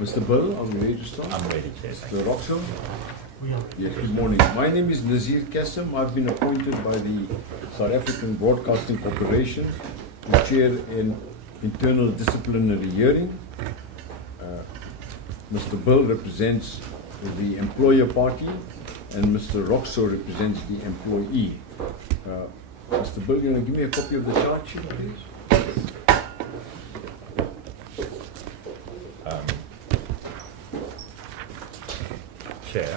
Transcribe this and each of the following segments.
Mr. Bill, are we ready to start? I'm ready, Chair. Mr. Roxo? Yes, good morning. My name is Nazir Kassim. I've been appointed by the South African Broadcasting Corporation to chair an internal disciplinary hearing. Mr. Bill represents the employer party and Mr. Roxo represents the employee. Mr. Bill, you want to give me a copy of the charge sheet, please? Chair,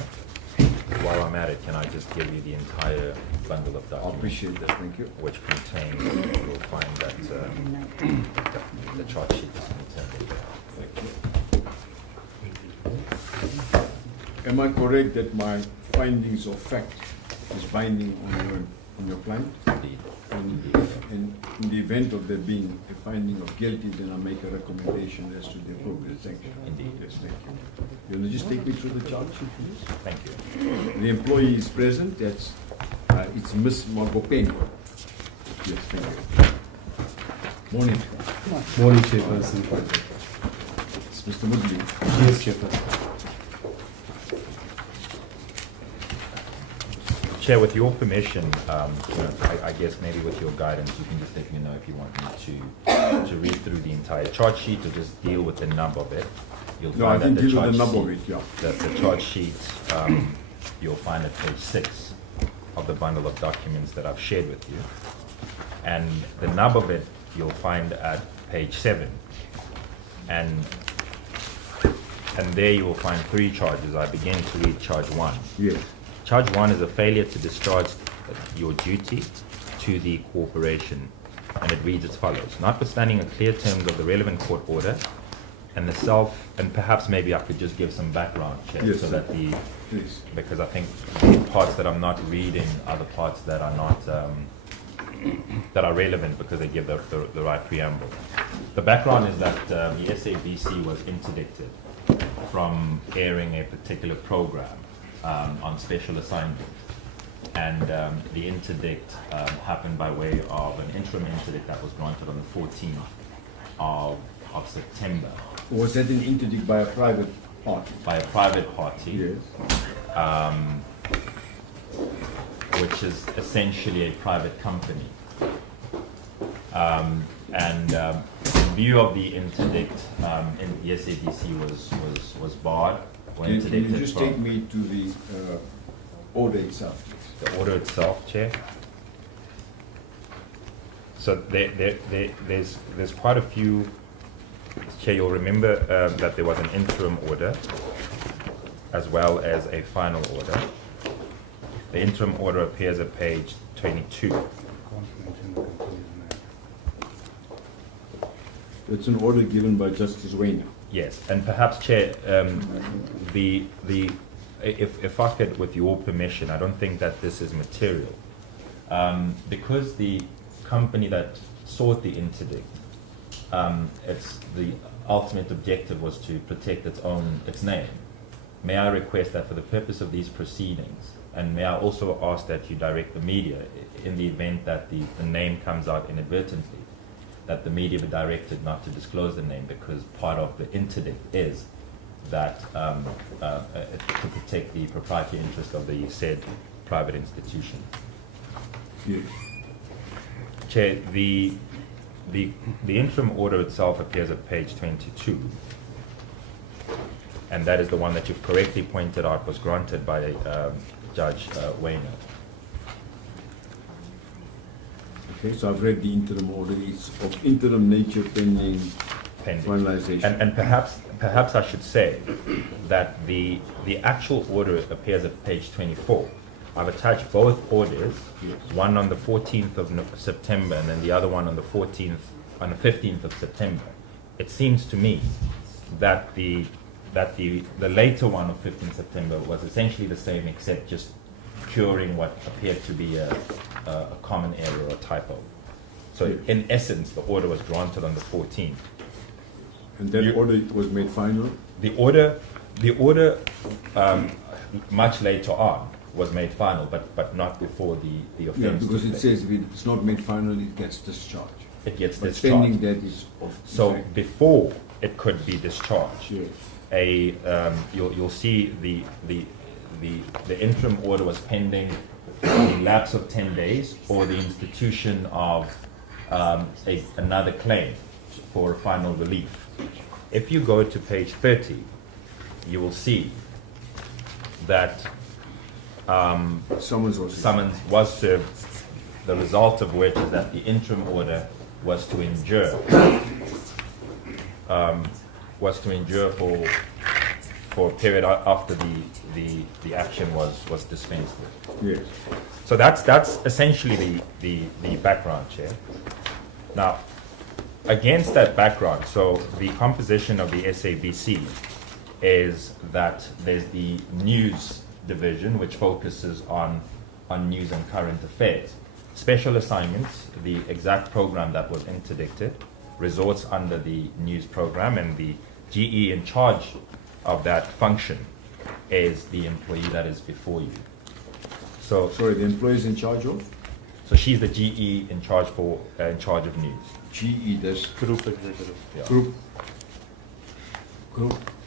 while I'm at it, can I just give you the entire bundle of I documents? appreciate that, thank you. Which contains, you'll find that the chart sheet is contained there. Am I correct that my findings of fact is binding on your client? Indeed. And in the event of there being a finding of guilty, then I make a recommendation as to the appropriate sanction. Indeed. Yes, thank you. You want to just take me through the charge sheet, please? Thank you. The employee is present. That's it's Miss Magopeni. Yes, thank you. Morning. Morning, Chairperson. It's Mr. Mudley. Yes, Chairperson. Chair, with your permission, I guess maybe with your guidance, you can just let me know if you want me to read through the entire charge sheet or just deal with the nub of it. You'll No, I find think that deal with the nub of it, yeah. The charge sheet, you'll find at page 6 of the bundle of documents that I've shared with you. And the nub of it, you'll find at page 7. And there you will find 3 charges. I begin to read charge 1. Yes. Charge 1 is a failure to discharge your duty to the corporation, and it reads as follows. Notwithstanding the clear terms of the relevant court order and and perhaps maybe I could just give some background, Chair, Yes, so sir. that Please. because I think the parts that I'm not reading are the parts that are not, that are relevant because they give the right preamble. The background is that the SABC was interdicted from airing a particular program on special assignment, and the interdict happened by way of an interim interdict that was granted on the 14th of September Was that an interdict by a private party? by a private party, Yes. which is essentially a private company. In view of the interdict, in the SABC was barred. Or Can you interdicted just from take me to the order itself, please? the order itself, Chair. So there's quite a few. Chair, you'll remember that there was an interim order as well as a final order. The interim order appears at page 22. It's an order given by Justice Wayner. Yes, and perhaps, Chair, if I could, with your permission, I don't think that this is material, because the company that sought the interdict, its the ultimate objective was to protect its name. May I request that for the purpose of these proceedings, and may I also ask that you direct the media, in the event that the name comes out inadvertently, that the media be directed not to disclose the name, because part of the interdict is that to protect the proprietary interest of the said private institution. Yes. Chair, the interim order itself appears at page 22, and that is the one that you've correctly pointed out was granted by Judge Wayner. Okay, so I've read the interim order. It's of interim nature pending finalization. And perhaps I should say that the actual order appears at page 24. I've attached both orders, Yes. one on the 14th of September and then the other one on the 15th of September. It seems to me that the later one of 15th September was essentially the same, except just curing what appeared to be a common error or typo. So Yes. in essence, the order was granted on the 14th. And that order was made final? The order much later on was made final, but not before the offense. Yeah, because took it place. says if it's not made final, it gets discharged. It gets But discharged. pending that is of So effect. before it could be discharged, Yes. you'll see the interim order was pending the lapse of 10 days or the institution of another claim for final relief. If you go to page 30, you will see that Summons was summons was served, the result of which is that the interim order was to endure for a period after the action was dispensed with. Yes. So that's essentially the background, Chair. Now, against that background, so the composition of the SABC is that there's the news division, which focuses on news and current affairs. Special assignments, the exact program that was interdicted, resorts under the news program, and the GE in charge of that function is the employee that is before you. So, Sorry, the employee is in charge of? so she's the GE in charge of news. GE, that's Group executive. Yeah. group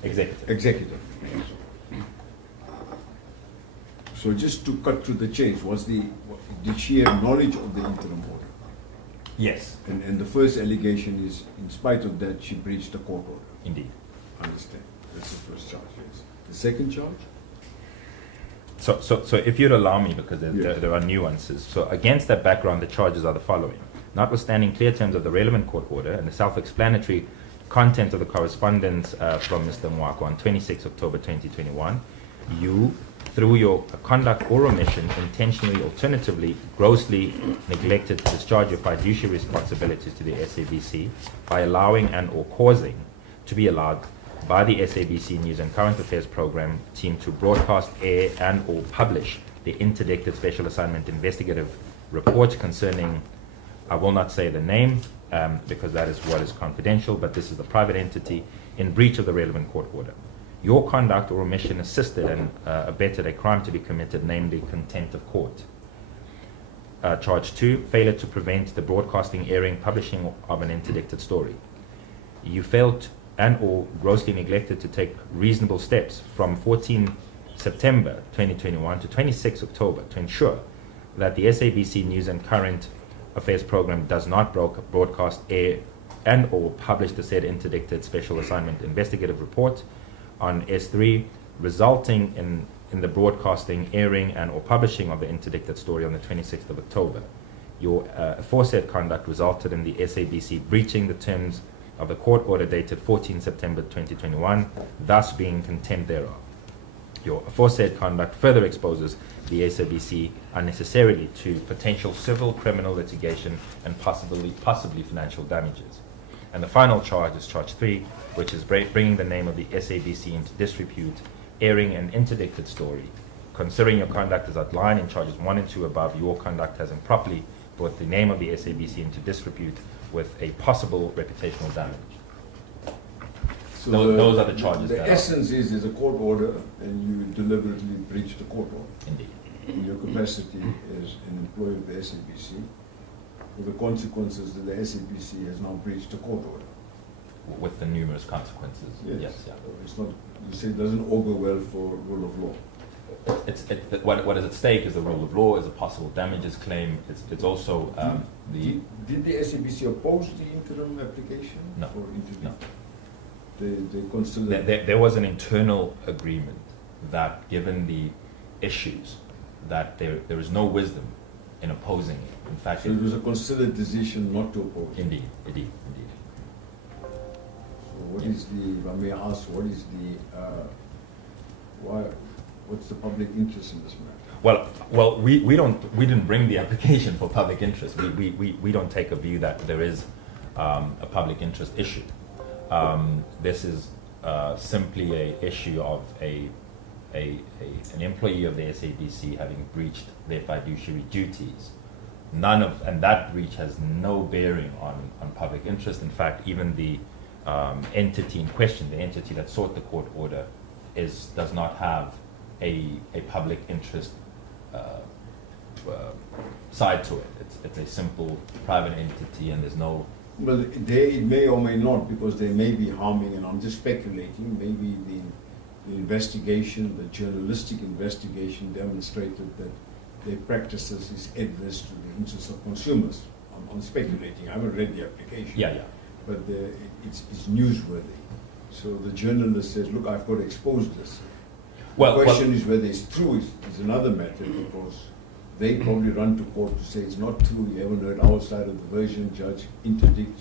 Executive. executive. So just to cut to the chase, did she have knowledge of the interim order? Yes, And the first allegation is, in spite of that, she breached the court order. indeed. Understand? That's the first charge, yes. The second charge? So if you'd allow me, because Yes. there are nuances. So against that background, the charges are the following. Notwithstanding clear terms of the relevant court order and the self-explanatory content of the correspondence from Mr. Mwako on 26 October 2021, you, through your conduct or omission, intentionally, alternatively, grossly neglected to discharge your fiduciary responsibilities to the SABC by allowing and or causing to be allowed by the SABC News and Current Affairs Program team to broadcast, air, and or publish the interdicted special assignment investigative report concerning, I will not say the name because that is what is confidential, but this is the private entity, in breach of the relevant court order. Your conduct or omission assisted and abetted a crime to be committed, namely contempt of court. Charge 2, failure to prevent the broadcasting, airing, publishing of an interdicted story. You failed and or grossly neglected to take reasonable steps from 14 September 2021 to 26 October to ensure that the SABC News and Current Affairs Program does not broadcast, air, and or publish the said interdicted special assignment investigative report on S3, resulting in the broadcasting, airing, and or publishing of the interdicted story on the 26th of October. Your aforesaid conduct resulted in the SABC breaching the terms of the court order dated 14 September 2021, thus being contempt thereof. Your aforesaid conduct further exposes the SABC unnecessarily to potential civil, criminal litigation and possibly financial damages. And the final charge is charge 3, which is bringing the name of the SABC into disrepute, airing an interdicted story. Considering your conduct as outlined in charges 1 and 2 above, your conduct has improperly brought the name of the SABC into disrepute with a possible reputational damage. So Those are the charges. The that essence is there's a court order and you deliberately breached the court order. Indeed. In your capacity as an employee of the SABC, with the consequences that the SABC has now breached the court order. With the numerous consequences. Yes, yeah. So it's not, you say it doesn't augur well for rule of law. What is at stake is the rule of law, is a possible damages claim. It's also Did the SABC oppose the interim application? No. For interim? No. They considered. There was an internal agreement that, given the issues, that there is no wisdom in opposing it. In fact, So it was a considered decision not to oppose. Indeed. So what is the, if I may ask, what is the, what's the public interest in this matter? Well, we didn't bring the application for public interest. We don't take a view that there is a public interest issue. This is simply a issue of an employee of the SABC having breached their fiduciary duties. And that breach has no bearing on public interest. In fact, even the entity in question, the entity that sought the court order, does not have a public interest side to it. It's a simple private entity, and there's no Well, it may or may not, because they may be harming, and I'm just speculating, maybe the investigation, the journalistic investigation demonstrated that their practices is adverse to the interests of consumers. I'm speculating, I haven't read the application. Yeah. But it's newsworthy. So the journalist says, look, I've got to expose this. The question is whether it's true is another matter, because they probably run to court to say it's not true, you haven't heard our side of the version, judge, interdict,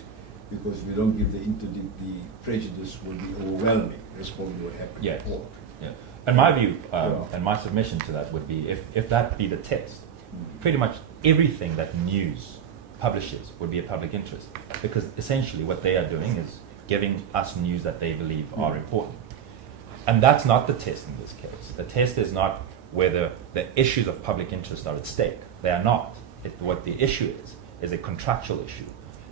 because we don't give the interdict, the prejudice will be overwhelming. That's probably what happened in court. Yeah. And my view, and my submission to that would be, if that be the test, pretty much everything that news publishes would be a public interest, because essentially what they are doing is giving us news that they believe are important. And that's not the test in this case. The test is not whether the issues of public interest are at stake. They are not. What the issue is a contractual issue.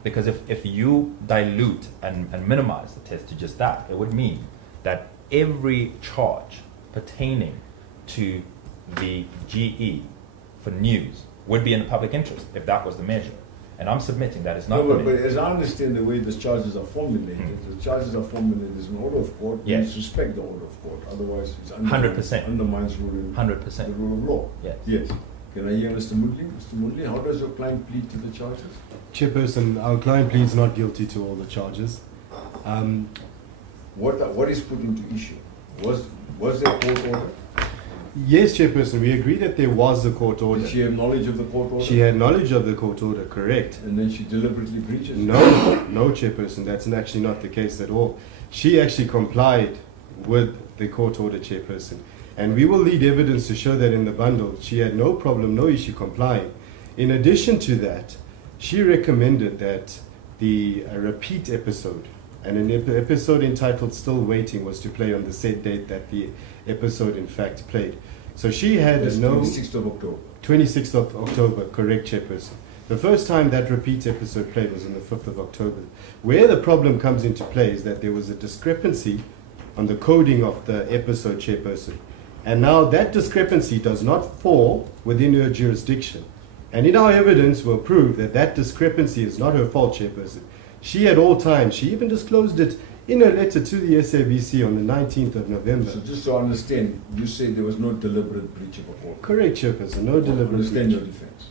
Because if you dilute and minimize the test to just that, it would mean that every charge pertaining to the GE for news would be in the public interest if that was the measure. And I'm submitting that is not. No, but as I understand the way the charges are formulated, the charges are formulated as an order of court. Yes. You must respect the order of court, otherwise it's 100%. Undermines the rule of law. Yes. Yes. Can I hear Mr. Mudley? Mr. Mudley, how does your client plead to the charges? Chairperson, our client pleads not guilty to all the charges. What is put into issue? Was there a court order? Yes, Chairperson, we agree that there was a court order. Did she have knowledge of the court order? She had knowledge of the court order, correct. And then she deliberately breaches it? No, Chairperson, that's actually not the case at all. She actually complied with the court order, Chairperson. And we will lead evidence to show that in the bundle she had no problem, no issue complying. In addition to that, she recommended that the repeat episode, and an episode entitled Still Waiting, was to play on the said date that the episode in fact played. So she had That's no... 26th of October. 26th of October, correct, Chairperson. The first time that repeat episode played was on the 5th of October. Where the problem comes into play is that there was a discrepancy on the coding of the episode, Chairperson. And now that discrepancy does not fall within her jurisdiction. And in our evidence will prove that that discrepancy is not her fault, Chairperson. She at all times, she even disclosed it in her letter to the SABC on the 19th of November. So just to understand, you say there was no deliberate breach of a court. Correct, Chairperson, no deliberate Understand breach. your defense.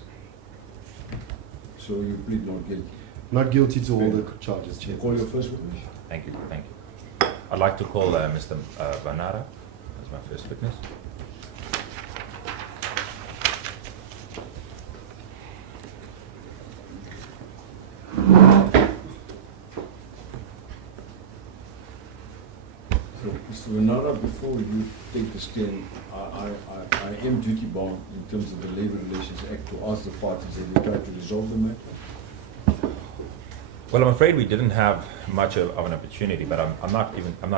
So you plead not guilty. Not guilty to all the charges, Chairperson. Call your first witness. Thank you. I'd like to call Mr. Vanara as my first witness. So, Mr. Vanara, before you take the stand, I am duty bound in terms of the Labour Relations Act to ask the parties if they try to resolve the matter. Well, I'm afraid we didn't have much of an opportunity, but I'm not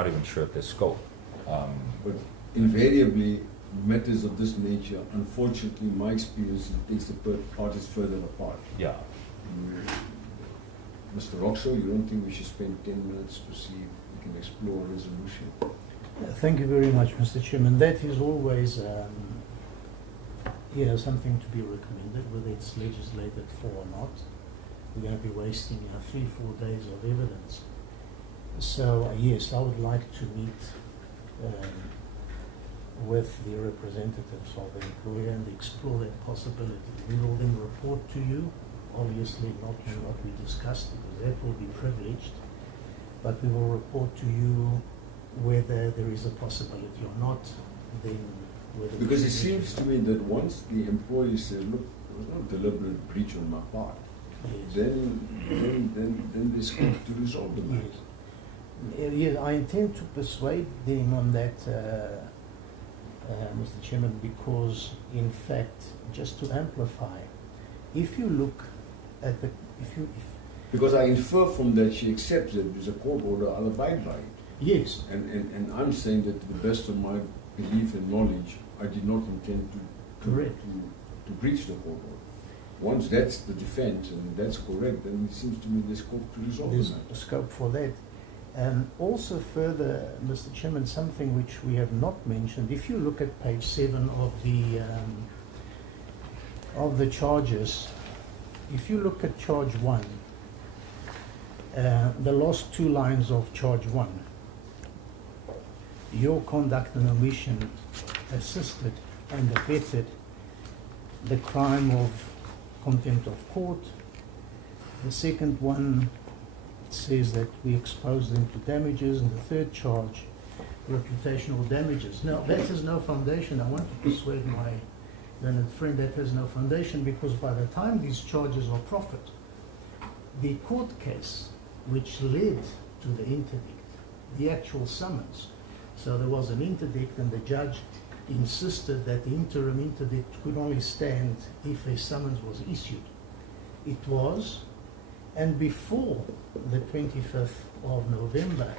even sure of there's scope. But invariably, matters of this nature, unfortunately, my experience, it takes the parties further apart. Yeah. Mr. Roxo, you don't think we should spend 10 minutes to see if we can explore a resolution? Thank you very much, Mr. Chairman. That is always something to be recommended, whether it's legislated for or not. We're going to be wasting 3-4 days of evidence. So yes, I would like to meet with the representatives of the employer and explore that possibility. We will then report to you, obviously not what we discussed, because that will be privileged, but we will report to you whether there is a possibility or not. Then whether Because it seems to me that once the employee says, look, there was no deliberate breach on my part, yes. then there's scope to resolve the matter. Yes, I intend to persuade them on that, Mr. Chairman, because in fact, just to amplify, if you look at the, Because I infer from that she accepts that there's a court order, I'll abide by it. yes, And I'm saying that to the best of my belief and knowledge, I did not intend Correct. to breach the court order. Once that's the defense and that's correct, then it seems to me there's scope to resolve the there's matter. a scope for that. Also further, Mr. Chairman, something which we have not mentioned, if you look at page 7 of the charges, if you look at charge 1, The last two lines of charge 1. Your conduct and omission assisted and abetted the crime of contempt of court. The second one says that we exposed them to damages, and the third charge, reputational damages. Now, that has no foundation. I want to persuade my learned friend that has no foundation, because by the time these charges are proffered, the court case which led to the interdict, the actual summons. So there was an interdict, and the judge insisted that the interim interdict could only stand if a summons was issued. It was, and before the 25th of November,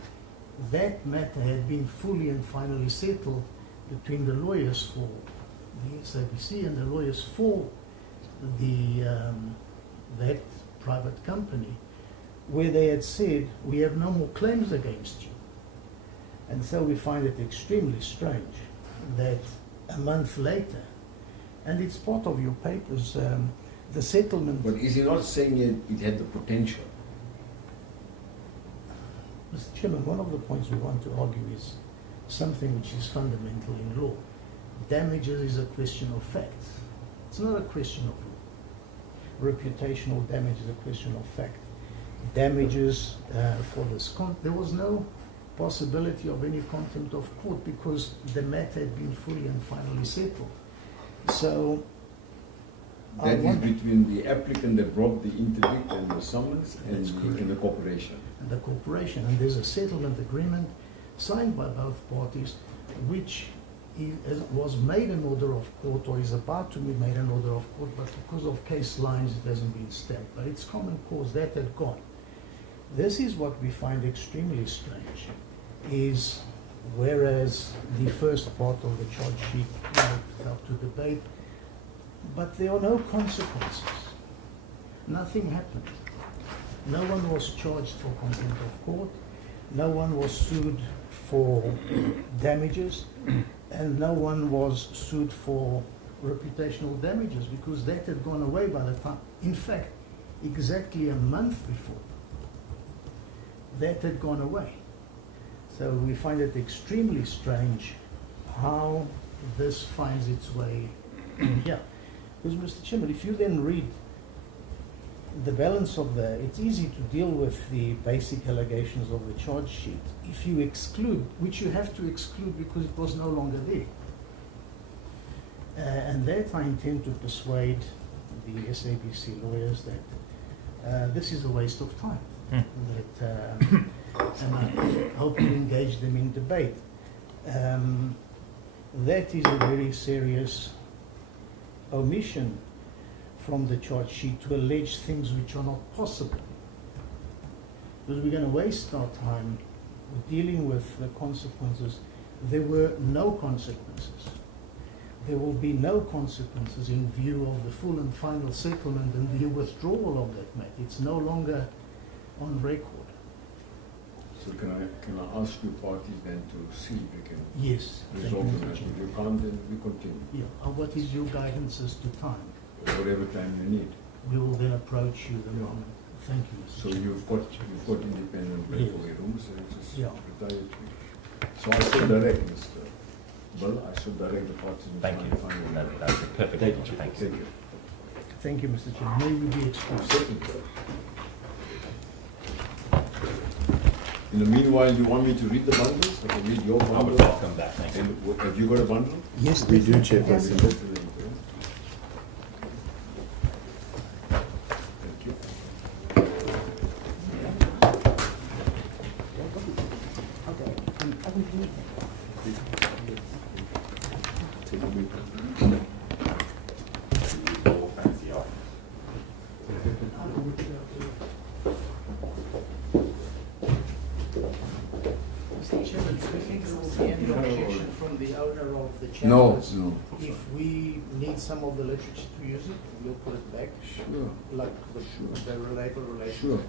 that matter had been fully and finally settled between the lawyers for the SABC and the lawyers for the that private company, where they had said, we have no more claims against you. And so we find it extremely strange that a month later, and it's part of your papers, the settlement. But is he not saying it had the potential? Mr. Chairman, one of the points we want to argue is something which is fundamental in law. Damages is a question of fact. It's not a question of law. Reputational damage is a question of fact. Damages for this there was no possibility of any contempt of court because the matter had been fully and finally settled. So that is between the applicant that brought the interdict and the summons and the corporation. And the corporation, and there's a settlement agreement signed by both parties, which was made an order of court, or is about to be made an order of court, but because of case lines it hasn't been stamped. But it's common cause, that had gone. This is what we find extremely strange, is whereas the first part of the charge sheet up to debate, but there are no consequences. Nothing happened. No one was charged for contempt of court, no one was sued for damages, and no one was sued for reputational damages, because that had gone away by the time. In fact, exactly a month before, that had gone away. So we find it extremely strange how this finds its way in here. Because, Mr. Chairman, if you then read the balance of it's easy to deal with the basic allegations of the charge sheet if you exclude, which you have to exclude because it was no longer there. And that I intend to persuade the SABC lawyers that this is a waste of time. That, and I hope you engage them in debate. That is a very serious omission from the charge sheet to allege things which are not possible. Because we're going to waste our time with dealing with the consequences. There were no consequences. There will be no consequences in view of the full and final settlement and the withdrawal of that matter. It's no longer on record. So can I ask you parties then to see if we can Yes. resolve the matter? If you can't, then we continue. Yeah. What is your guidance as to time? Whatever time you need. We will then approach you the moment. Thank you, Mr. So Chairman. you've got independent breakaway rooms, so you just Yeah. retire to. So I should direct, Mr. Bill, I should direct the parties. in Thank trying you. to find a That, way. that's a perfect Thank answer. you. Thank you. Thank you. Thank you, Mr. Chairman. May we be excused? Certainly. In the meanwhile, you want me to read the bundles? I can read your I would bundle. welcome that. Thank you. And have you got a bundle? Yes, We do, Chairperson. Thank you. All fancy art. Mr. Chairman, do you think there will be any objection from the owner of the No, chambers? no. If we need some of the literature to use it, we'll put it back, Sure. like the labor relations. Sure.